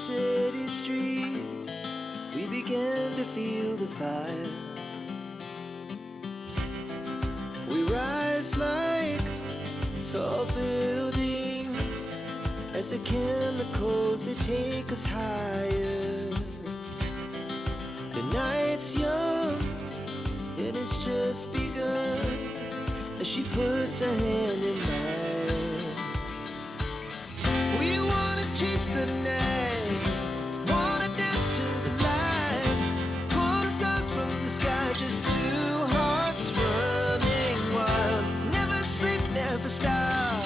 city streets, we began to feel the fire. We rise like tall buildings as the chemicals they take us higher. The night's young, it has just begun as she puts her hand in mine. We wanna chase the night, wanna dance to the light, pull the stars from the sky, just two hearts running wild. Never sleep, never stop,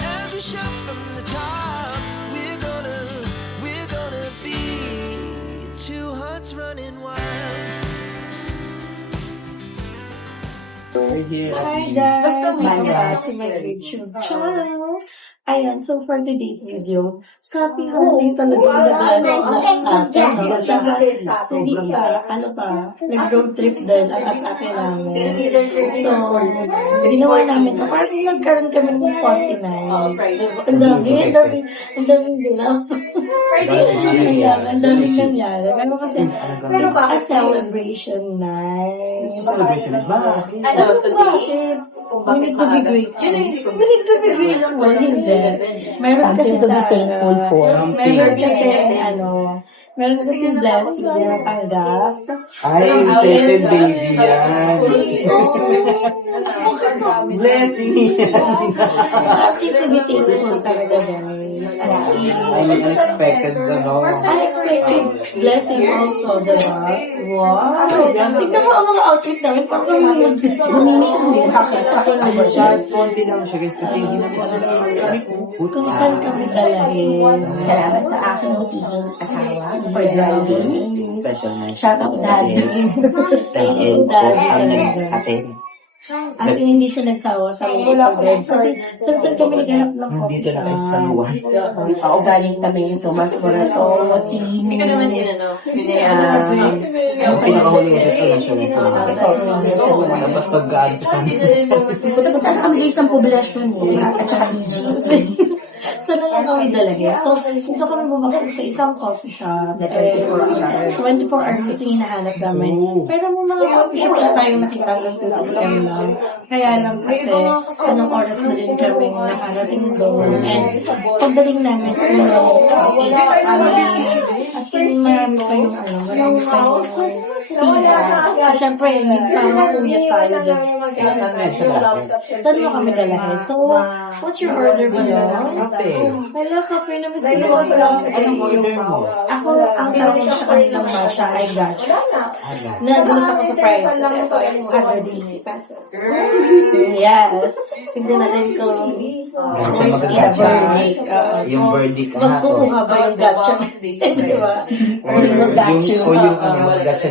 every shot from the top. We're gonna be two hearts running wild. Hi guys! Welcome back to my YouTube channel. Ayan, so for today's video, happy holiday talaga yung nag-ano sa atin. No? Hindi nag-road trip din ang atake namin. So, ginawa namin, parang nagkaroon kami ng spotty night. Ang dami ginawa. Ang dami nangyari. Pero bakit celebration night? Celebration ba? Bakit? We need to be grateful. We need to be grateful. Hindi. Meron kasi thankful for. meron kasi blessing na tanggap. Ay, second baby yan. Blessing yan. Actually, to be thankful talaga guys. Ay, unexpected Unexpected blessing also, diba? Wow! Tignan mo ang mga outfit namin. Sponty lang siya guys kasi hindi na Kung saan kami dalahin. Salamat sa aking butihing asawa for driving. special night. Shout out daddy. Thank you, Daddy. Ate. At hindi siya nagsawa sa pag-drive. Kasi saan kami naghanap ng coffee Dito na kayo sa San Juan. Oo, galing kami yung Tomas Morato, team. Hindi ka naman yun, ano? Ang pinakahuling destination ito. Dapat pag-gaan sa Punta ko saan kami guys ang poblasyon at saka EG. So, na lang kami dalaga. So, dito kami bumaksak sa isang coffee shop. 24 hours kasi hinahanap namin. Pero may mga coffee shop na tayong nakita ng kami lang. Kaya lang kasi, anong oras na din kami nakarating doon. And pagdating namin, coffee. As in, marami kayong tira. Siyempre, pangakuyat tayo dyan. Saan mo kami dalahin? So, what's your order ba lang? Wala, kape na mas ginawa ko lang. Anong order mo? Ako, ang tawag sa kanilang matcha ay gacha. Nag-gulat ako sa price. Yes. Tignan natin kung Yung verdict. magkukuha ba yung gacha. Diba? Or yung gacha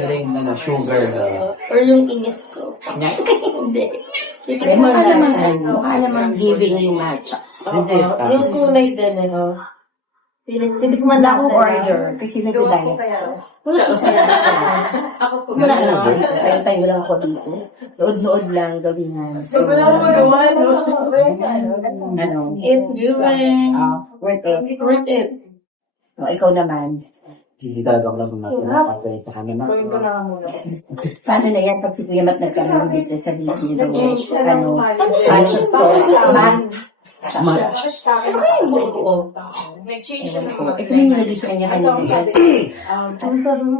na yung sugar. Or yung inis ko. Hindi. Mukha naman giving yung matcha. Yung kulay din, Hindi ko man ako order. Kasi nag-diet. Ako po. Wala naman. Tayo lang ako dito. Nood-nood lang gawin na. So, Wala ko magawa, no? It's giving. Worth it. Worth it. O, ikaw naman. Hindi talaga ako lang magpapalita kami na. Paano na yan pag si Kuya Matt nagkaroon ng business sa DC? Matcha store. Nag-change Ito yung nilagay sa kanya kanina.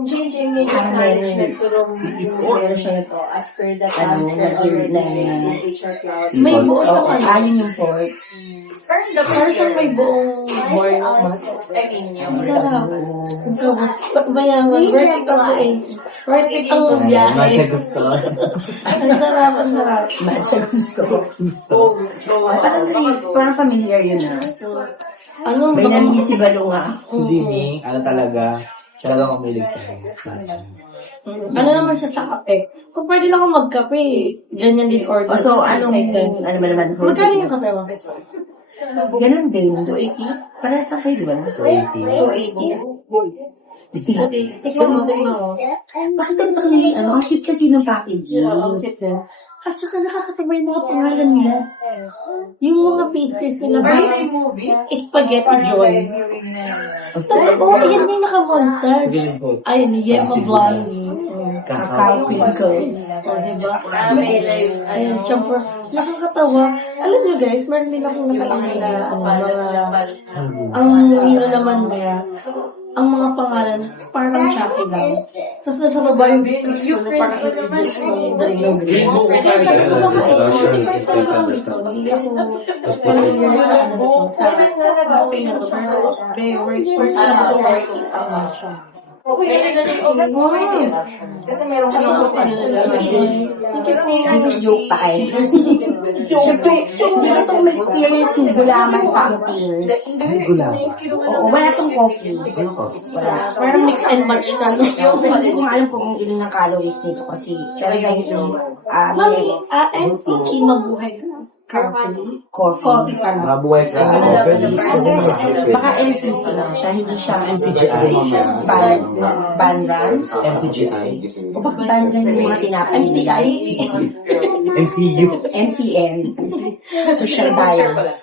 changing management to Meron siya as per the HR cloud. May buo naman. Ano yung port? Pero siya may buong board. I mean, yung Mayaman. Worth it ako eh. Worth it ang biyahe. Matcha gusto. Ang sarap, ang sarap. Matcha gusto. Parang familiar yun na. Ano May ba? nami si Balunga. Hindi ni, talaga. Siya lang ang umilig sa matcha. Ano naman siya sa kape? Kung pwede lang ako magkape, ganyan din order. So, ano ba naman? Magkano yung kape mo? Ganun din. 280? Parehas lang kayo, di ba? 280. 280. Tignan mo. Bakit ang sakli, ang cute kasi ng packaging. At saka nakakatawa yung mga pangalan nila. Yung mga pastries nila, spaghetti joy. Totoo, yan yung nakamontage. Ay, Yema Blondie. Kakao pickles. O, diba? Ayun, syempre, nakakatawa. Alam nyo guys, meron din akong nakailan na, ang menu naman niya, ang mga pangalan, parang Shopee lang. Tapos nasa baba yung description na parang ingredients ng dalawang First time ko lang dito. Hindi ako familiar na ano to, sa cafe na to. Pero first time ako working out siya. Kasi meron ka yung This is joke pa kayo. Siyempre, hindi ko itong experience yung gulaman vampire. Ay, gula. Oo, wala itong coffee. Ano ko? Wala. Parang mix and match ka, no? Hindi ko nga alam kung ilan ng calories nito kasi talaga yung Mami, NCT mabuhay ka. Coffee pa lang. Mabuhay ka. Baka MCC lang siya, hindi siya MCGI. Banran. MCGI. O bakit Banran yung mga tinapay? MCI? MCU. MCN. Social Diet.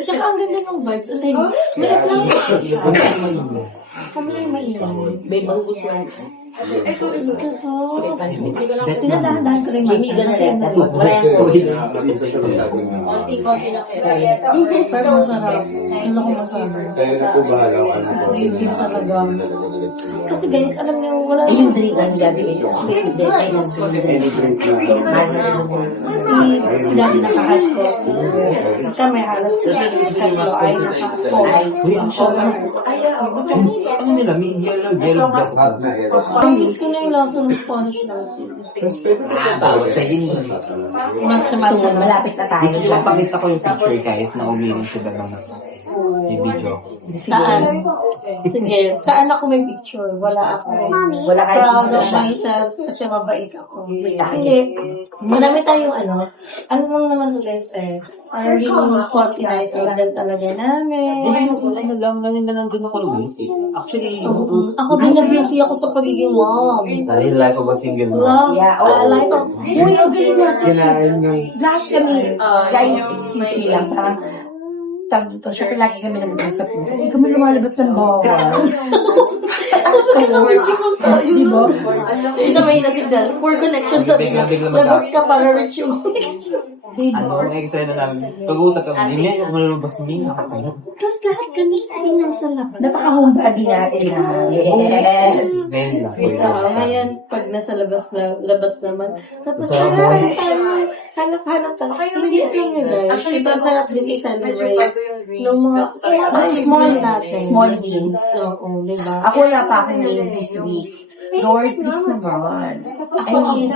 Saka ang ganda ng vibes. Kasi, kami yung mailang. May bangus lang. Tinadahan ko rin Jimmy, matcha. ganun Kasi rin. Wala yung coffee. This is so masarap. Ano ko masabi? Kasi yun talaga. Kasi guys, alam niyo, wala Ay, yung drink ang gabi ito. Hindi, ay yung drink. Kasi sila din naka-hot coffee. Kami halos tatlo ay naka-coffee. Uy, ang sarap. Ano nila? May yellow black. Ang miss ko na yung lasa ng Spanish natin. Bawat sa yun. Matcha-matcha So, na. malapit na tayo. Gusto ko pakita ko yung picture guys na umiinom siya daw ng yung video. Saan? Sige. Saan ako may picture? Wala ako. Wala kayo Proud gusto of siya. myself kasi mabait ako. tayo. Hindi. Marami tayong ano. Ano lang naman ulit eh. Parang spotty night lang talaga namin. Ano lang, ganun na lang din ako busy. Actually, Ako din na busy ako sa pagiging mom. dahil life of a single mom. Love, Yeah, oh. life of... Uy, ang galing natin. Kinain ng Lahat kami, guys, excuse me lang, parang tawag dito, syempre lagi kami nag-usap. Hindi kami lumalabas ng bawal. Di ba? Isa may nasignal. Poor connection sa tingin. Labas ka para reach yung... ano, ang excited na namin. Pag-uusap kami, hindi niya malulabas niya. Nakakayo. Tapos lahat kami ay nasa labas. Napaka-homebody natin na. Yes! Ngayon lang. Ngayon, pag nasa labas naman, tapos Sa buhay. hanap-hanap tayo. Hindi alam nyo guys. Diba ang sarap din i-celebrate ng mga small natin. Small wins. Oo, diba? Ako wala pa akong name this week. Lord, please naman. I mean,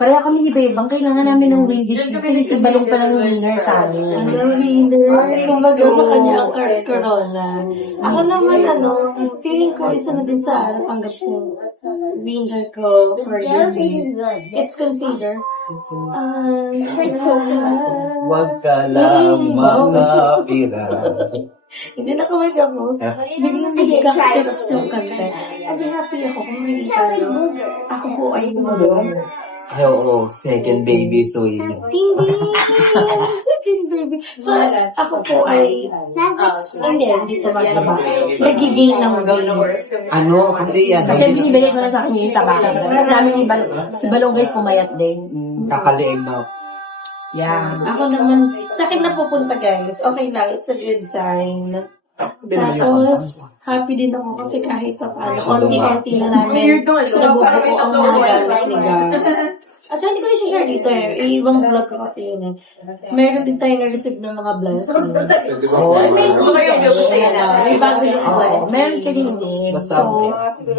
pareha kami ni Bebang, kailangan namin ng win this week kasi si Balong pa lang winner sa amin. Ang winner. Kumbaga sa kanya ang corona. Ako naman, feeling ko isa na din sa napanggap ko. Winner ko for this week. It's considered. Huwag ka lang makapira. Hindi na kawag ako. Biglang nagkakatulog sa kanta. Adi happy ako kung hindi tayo. Ako po ay Ay, oo, second baby, so yun. hindi. Second baby. So, ako po ay hindi sa mga nagiging ng Ano, kasi yan, Kasi binibigay ko na sa akin yung tabakan. Kasi namin si Balong guys pumayat din. kakaliig na. Yeah. Ako naman, sa akin na pupunta guys. Okay lang, it's a good sign. Tapos, happy din ako kasi kahit pa paano, konti-konti na namin nabubuo ang mga gamit ni God. At saka hindi ko na-share dito eh. Ibang vlog ko kasi yun eh. Meron din tayo na-receive ng mga blessings. Oo, May bago din blessing. Meron siya hindi. Basta,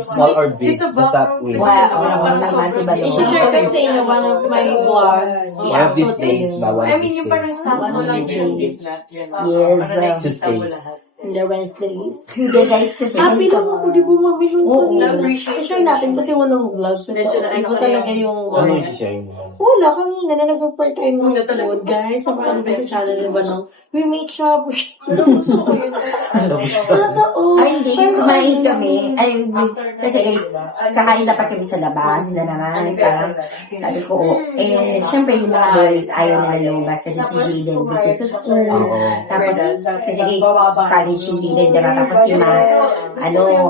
small or big, basta win. Wow, tama si Balong. I-share ko sa inyo one of my vlogs. One of these days, bawal I mean, yung parang days. sakto lang yung Yes. Tuesdays. In the Wednesdays. Hindi guys, kasi Happy lang ako, di ba mami? Oo. I-share natin kasi walang vlog. So, iba talaga yung Ano yung share mo? Wala, kanina na nag-part time mo na food, guys. Sa mga nabay sa channel ni Banong. We make shabu. Totoo. Ay, hindi. Kumain kami. Ay, kasi guys, kakain dapat kami sa labas. Na naman, parang sabi ko, syempre yung mga boys ayaw nila lumabas kasi si Jaden busy sa school. Tapos, kasi guys, college si Jaden, diba? Tapos si Ma,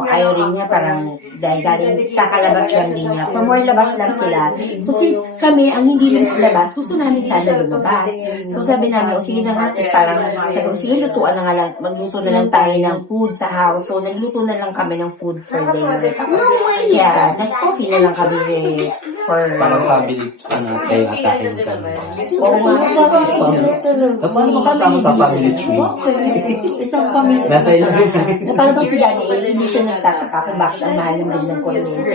ayaw rin niya parang dahil galing kakalabas lang din niya. For more labas lang sila. So, since kami, ang hindi lang sa labas, gusto namin sana lumabas. So, sabi namin, sige na nga, parang sabi ko, sige, lutuan na nga lang, magluto na lang tayo ng food sa house. So, nagluto na lang kami ng food for dinner. Kaya, nag-coffee na lang kami for... Parang family, kayo at akin kami. Oo nga. Paano makasama sa family tree? Isang pamilya. Nasa ilang Parang si Daddy, hindi siya nagtataka kung bakit ang mahal ng bill ng kuryente.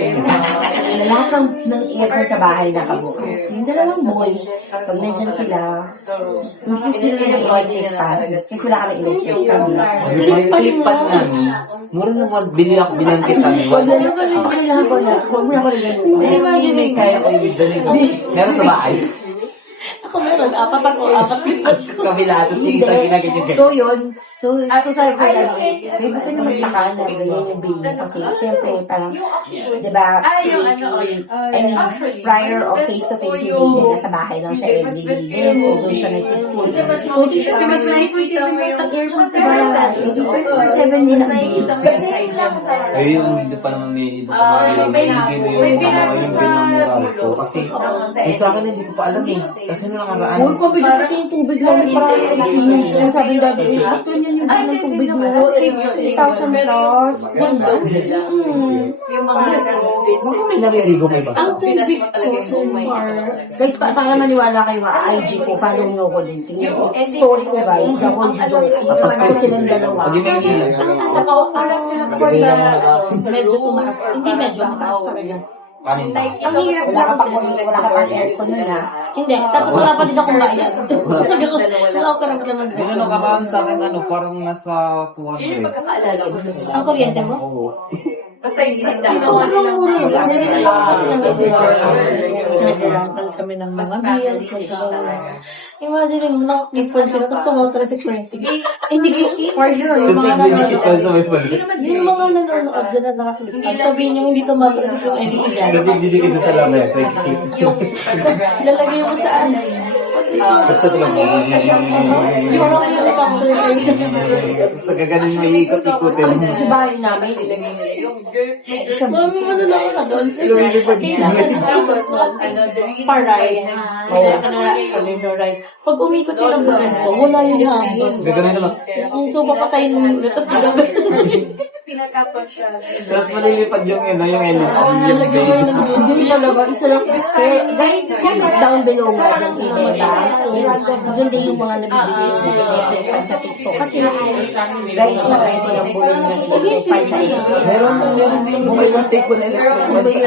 Lahat ng aircon sa bahay nakabukas. Yung dalawang boys, pag nandyan sila, hindi sila ng electric fan. Kasi wala kami electric fan. May flipad namin. Mura naman, bilang kita ni Wala na kami, pakailangan ko na. Huwag mo na ko rin. Imagine May kaya ko ibigay. Meron sa bahay. ako meron, apat likod ko. Kabila, tapos yung isang ginaganyan. So yun, so sabi ko lang, may buti naman taka na ganyan yung baby. Kasi syempre, parang, di ba, prior of face-to-face yung baby, nasa bahay lang siya every day. So doon siya nag-school. So di siya mas pag-aircon sa bahay. 7 din ang baby. Ay, yung hindi pa naman may iba pa yung bigay mo yung binangural ko. Kasi, sa akin hindi ko pa alam eh. Kasi nung nakaraan, Huwag ko bigyan kasi yung tubig namin para kung sabi ng daddy, ito yan yung bilang ng tubig mo. 8,000 plus. Yung mga bakit may nariligo pa iba? ang tubig ko so far. Guys, para maniwala kayo IG ko, paano nyo ko din. Tingnan ko. Story ko guys, the whole joke. Pasakay silang dalawa. Pag yung sila. Nakauulas sila po sa medyo tumaas. Hindi medyo mataas talaga. Kanin pa. Ang hirap Wala ka pang aircon nun na. Hindi. Tapos wala pa din akong bayad. Wala ako karamdaman. Hindi na nakakaan sa akin, parang nasa 200. Ang kuryente mo? Oo. Sobrang mura. Sinagalakan kami ng mga bills. Imagine mo, nakakipon sila, tapos tumotra sa 20. Hindi kasi, for sure, yung mga Kasi nanonood. sa may pag. Yung mga nanonood dyan na nakakipon. Sabihin nyo, hindi tumotra sa 20 dyan. Kasi hindi kita sa lamay. Lalagay mo saan? Basta lang. Yung mga yung factor kayo. Basta gaganin mo iikot-ikotin. Sa bahay namin, Mami, ano lang ka doon? Lumilipad. Paray. Sabi nyo, right. Pag umikot yun ang bulan ko, wala yung hangin. Gaganin naman. So, papatayin mo ulit, tapos gagawin. Tapos malilipad yung yung Nalagyan mo ng hindi talaga, isa lang. Guys, comment down below nga dyan si Bella. Doon din yung mga nabibigay sa electric sa TikTok. Kasi guys, nabay ko ng bulong ng electric fan sa iyo. Meron din yung may one take ko na electric. Bumili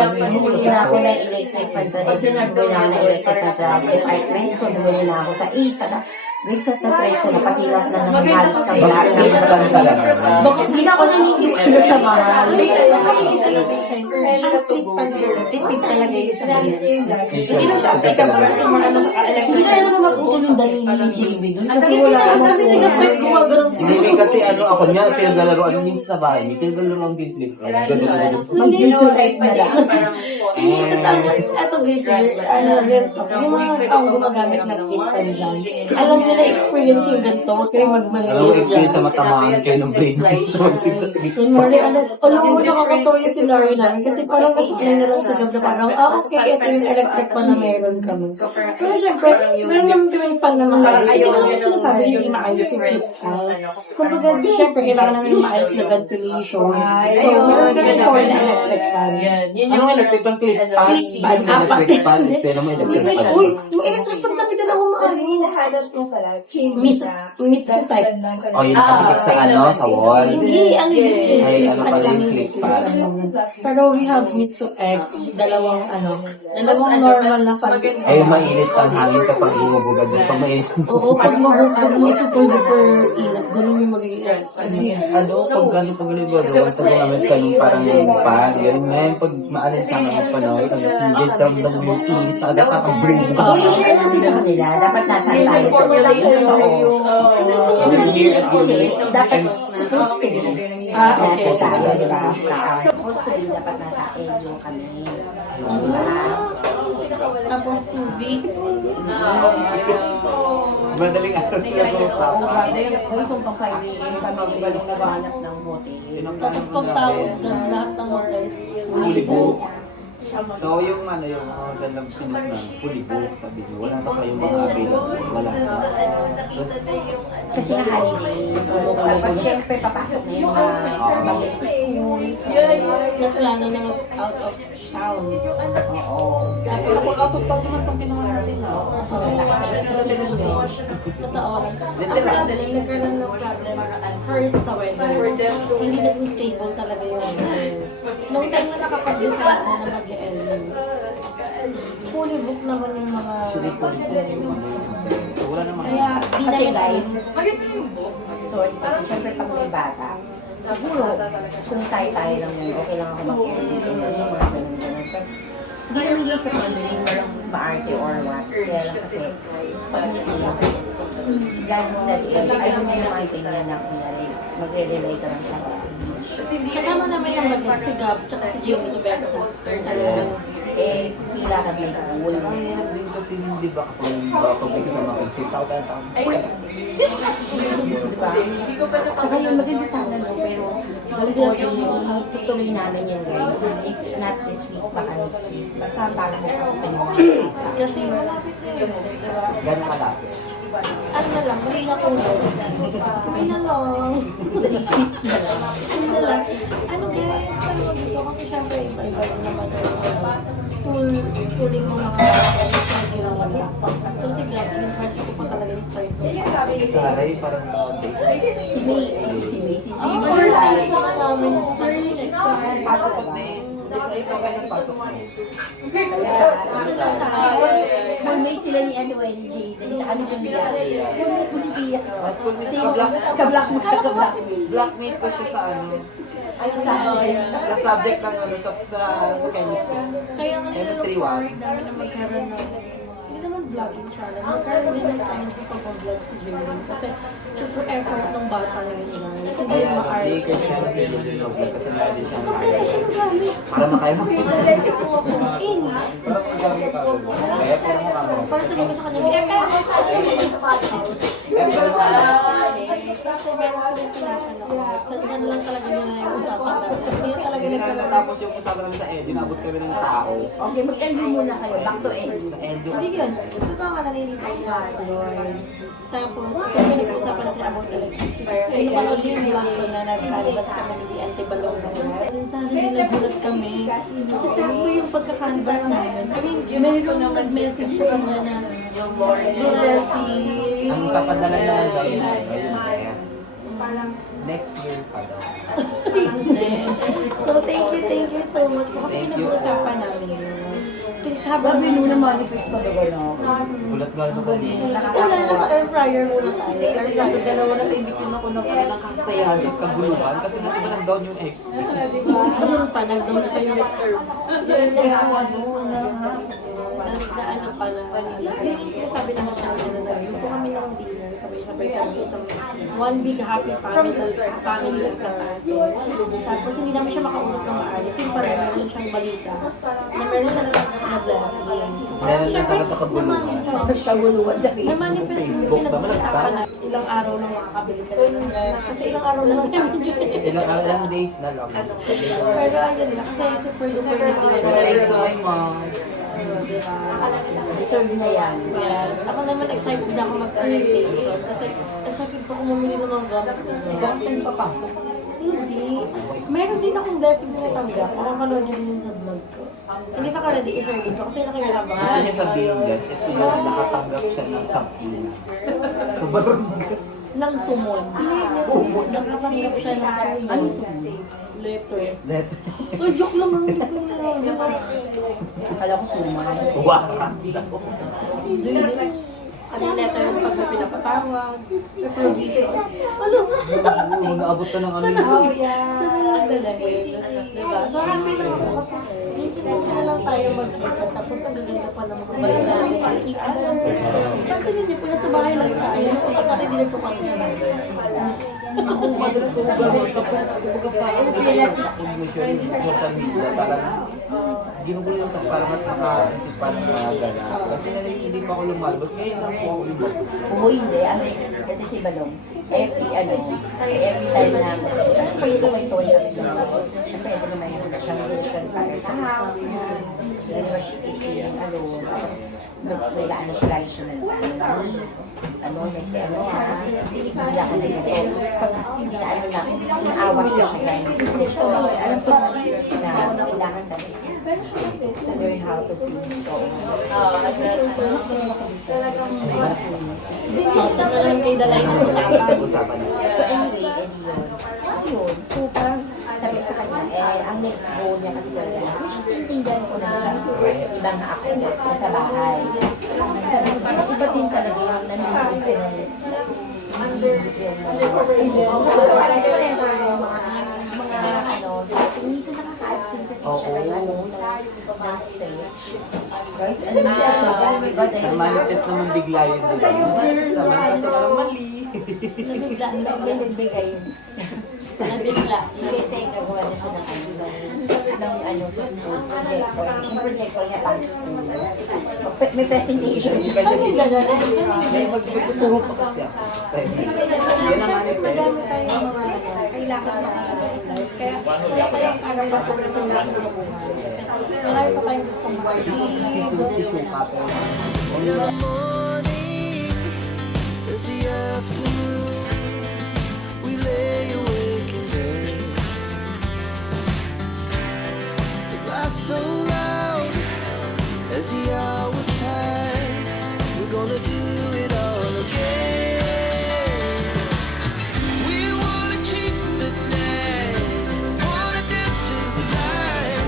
na ako ng electric fan sa iyo. Bumili na ako ng electric fan sa department. So, bumili na ako sa isa na. Guys, na-try ko na pati lahat na nangahalos sa lahat ng Lang talaga. bakit hindi na ako nanginginig sa mahal? Tipid talaga yun sa mga. Hindi na siya applicable sa mga nasa Hindi kaya naman maputol yung dalhin ni JB doon. Kasi wala akong Kasi si Gapet gumagano'n Hindi kasi ako niya, pinaglalaroan yung sa bahay. Pinaglalaroan din flip. Ganun. mag-zero type na lang. Ito guys, real talk. Yung mga taong gumagamit ng flip pan dyan, alam nyo na experience yung ganito, huwag kayo Alam mo, experience na matamaan kayo ng brain. Good morning, alam mo, nakakatawa yung scenario namin kasi parang nag-explain na lang sa gab na parang, okay, ito yung electric pan na meron kami. Pero syempre, meron naman kami pan na maayos. Hindi naman sinasabi hindi maayos yung pizza. Kumbaga, syempre, kailangan namin maayos na ventilation. So, meron kami for na electric fan. Ano electric pan clip? Electric pan. Sino mo electric pan? Uy, yung electric pan namin na ako maayos. hinahanap mo pala. Meets to type. O, yung nakapikit sa sa wall. Hindi, ano yun? Ay, ano pala yung click pad. Pero we have meets to X, dalawang normal na fan. Ay, mainit ang hangin kapag bumubugad yung pamainit. Oo, pag mahupag mo super duper inat, ganun yung magiging Kasi, pag gano'n ba, sa mga namin kanong parang pan, yun ngayon, pag maalis na mga panahon, sige, sa mga yung init, talaga kakabring. Oo, i-share natin sa kanila. Dapat nasa tayo. Here at Dapat supposed to be. okay. Nasa tayo, di ba? Supposed to be, dapat nasa LU kami. Di ba? Tapos tubig. Madaling araw Kung kung pa Friday, kami balong naghahanap ng hotel. Tapos pagtawag ng lahat ng hotel. Fully booked. So, yung yung hotel ng pinag na fully booked, sabi niyo, wala na kayong mga available. Wala na. Tapos, Kasi nga holiday. So, tapos syempre papasok na yung mga bagay sa school. Nagplano na out of town. Oo. Tapos out of town naman itong kinuha natin. So, Totoo. Sa problem, nagkaroon ng problem. First sa weather. Hindi naging stable talaga yung weather. Nung time na nakapag-decide na na mag-LU, fully book naman yung mga actually, fully booked yung so, wala naman. Kaya di na Kasi guys, sorry kasi syempre pag may bata, siguro kung tayo lang yun, okay lang ako mag-edit, yung mga ganun-ganun. Kasi hindi naman yung sa family, walang maarte or what. Kaya lang kasi, pag may ilang, gano'n na din, ay suminumantin na lang kunwari, magre-relay ka lang sa kasama naman yung mag si Gab tsaka si Jimmy Tubexa. eh, kailangan may pool. Ang hirap din kasi hindi ba kapag kasama ka, say, tao. Diba? Saka yun, maganda sana no, pero don't worry, tutuloy namin yun guys. If not this week, baka next week. Basta para mo pasukin mo. Kasi malapit na yun, di ba? Gano'n kalapit. Ano na lang, mali na kung okay na lang. 3-6 na lang. Ano na lang. Ano guys, ano ba dito? Kasi syempre, iba-iba rin naman schooling mo mga ginawa. So si Gab, yung heart ko pa talaga yung start ko. Taray, parang Si May, si Jimmy. Birthday pa na namin. Early next year. pasok ko din. Hindi ko kayo ng pasok mo. Schoolmate sila ni ano, NJ. Tsaka ni Pia. Schoolmate mo si Pia. Ka-block mo siya, ka-block mo. Blackmate ko siya sa sa subject ng sa chemistry. Kaya nga Chemistry nila namin na magkaroon ng hindi naman vlogging channel. Magkaroon din ng time sa pag-vlog si Jimmy. Kasi super effort ng bata na yun lang. Kasi hindi Kaya yung makaart. nag-play siya na si Julie Lopez kasi meron din siyang Kaya siya nagamit. para makaya mo. In. Para magamit pa rin. Kaya pero mukha mo. Para sabi ko sa kanya, kasi meron ko rin tinatanong. Saan lang talaga nila yung usapan natin. Hindi na talaga Hindi na nagkaroon. natapos yung usapan namin sa Eddie, nabot kami ng tao. Okay, mag-LU muna kayo. Back to LU. Sa Eddie Hindi kasi. yun. Ito ka nga naninipa ko sa Lord. Tapos, kami nag-uusapan natin about electricity. Ay, napanood yung vlog ko na nag-canvas kami ni Antibalong na sana din nagulat kami. Kasi sakto yung pagka-canvas namin. I mean, meron nag-message sa kanya na blessing. Ang papadala naman daw yun. Kaya, next year pa daw. So, thank you so much. Kasi pinag-uusapan namin yun. Since habang Sabi nung na-manifest pa ba no? Gulat nga naman kami. una na sa air fryer muna tayo. Kasi nasa dalawa na sa in-between ako na parang ng kasayahan is kaguluhan kasi nasa ba nag-down yung egg. Doon pa, nag-down pa yung reserve. Na ano pala. Yun yung sinasabi naman sa akin na yun po kami ng dinner. Sabay-sabay kami isang one big happy family lang natin. Tapos hindi namin siya makausap ng maayos. Yung parang meron siyang balita na meron siya nagtatanggap na blessing. So, Meron na syempre, nakakaguluhan. Nagtaguluhan sa Facebook. na-manifest yung Facebook naman, pinag-usapan na ilang araw lang makakabili ka ng kasi ilang araw lang namin yun. Ilang days na lang. Pero ayun lang, kasi super duper na Thanks to my mom. Deserve na yan. Yes. Ako naman excited na ako mag-current kasi excited pa ako mamili ng mga gamit. Bakit tayo papasok? Hindi. Meron din akong blessing na natanggap. Nakapanood din yun sa vlog ko. Hindi pa ka-ready i-share dito kasi nakikilabang. Gusto niya sabihin guys, ito yung nakatanggap siya ng sampina. Sa barangay. Ng sumon. Nakatanggap siya ng sumon. Letter. Letter. Ay, joke lang. Joke lang. Akala ko suman. Wow. Ano yung letter yung pag may pinapatawag? May provision. Ano? Naabot ka ng ano yun. Oh, yeah. Sana lang dalagin. Diba? So, happy lang ako kasi minsan na lang tayo magkita tapos ang gaganda pa ng mga balik namin. Kasi hindi po nasa bahay lang tayo. So, pag natin hindi po kami Ako madalas sa gano'n, tapos kumbaga parang kung mo siya yung social media, parang ginugulo yung para mas makaisip pa ng mga gana. Kasi hindi pa ako lumalabas, ngayon lang po ako iba. Oo, hindi. Kasi si Balong, every time na, siyempre ito kami doon. Siyempre, ito naman yung siyang solution para sa house. Then, she is living alone. May gaano siya lagi siya bigla ko na ito. Pag hindi na ano na, inaawat ko siya guys. So, alam ko na kailangan na to learn how to sing. So, Sana lang kayo dalay ng usapan. Usapan na. so anyway, yun. So, parang sabi ko sa kanya, ang next goal niya kasi talaga, which is naintindihan ko na siya. Ibang ako sa bahay. Sabi ko, iba din talaga yung nandito minsan nakaka-ads din kasi siya ng stage. Guys, Sa manifest naman bigla yun. Manifest naman kasi parang mali. Nabigla. nagbigay yun. Nabigla. Nag-take nagawa na siya ng sa school projector. Yung projector niya pang school. May presentation siya. Ano yung dadalhin? May magtuturo pa kasi ako. Yan ang manifest. Madami tayong mga kailangan kaya parang matutunan natin sa buhay. Marami pa tayong gustong buhay. Si Shuka po. In the morning, as the afternoon, we lay awake in bed. The laughs so loud as the hours pass. We're gonna do it all again. We wanna chase the night, wanna dance to the light.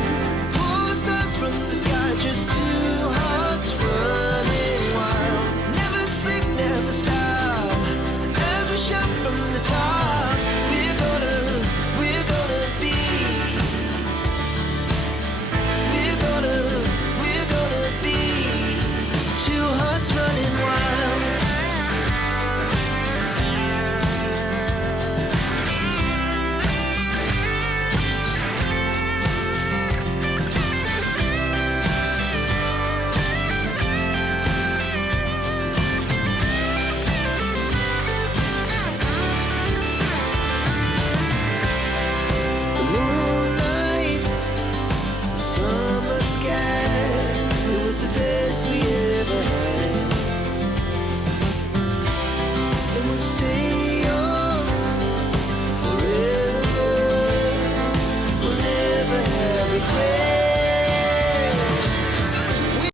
Pull stars from the sky, just two hearts running wild. Never sleep, never stop. As we shout from the top, we're gonna be. We're gonna be two hearts running wild. The moonlight, summer sky, it was the best we ever had. And we'll stay on forever. We'll never have regret.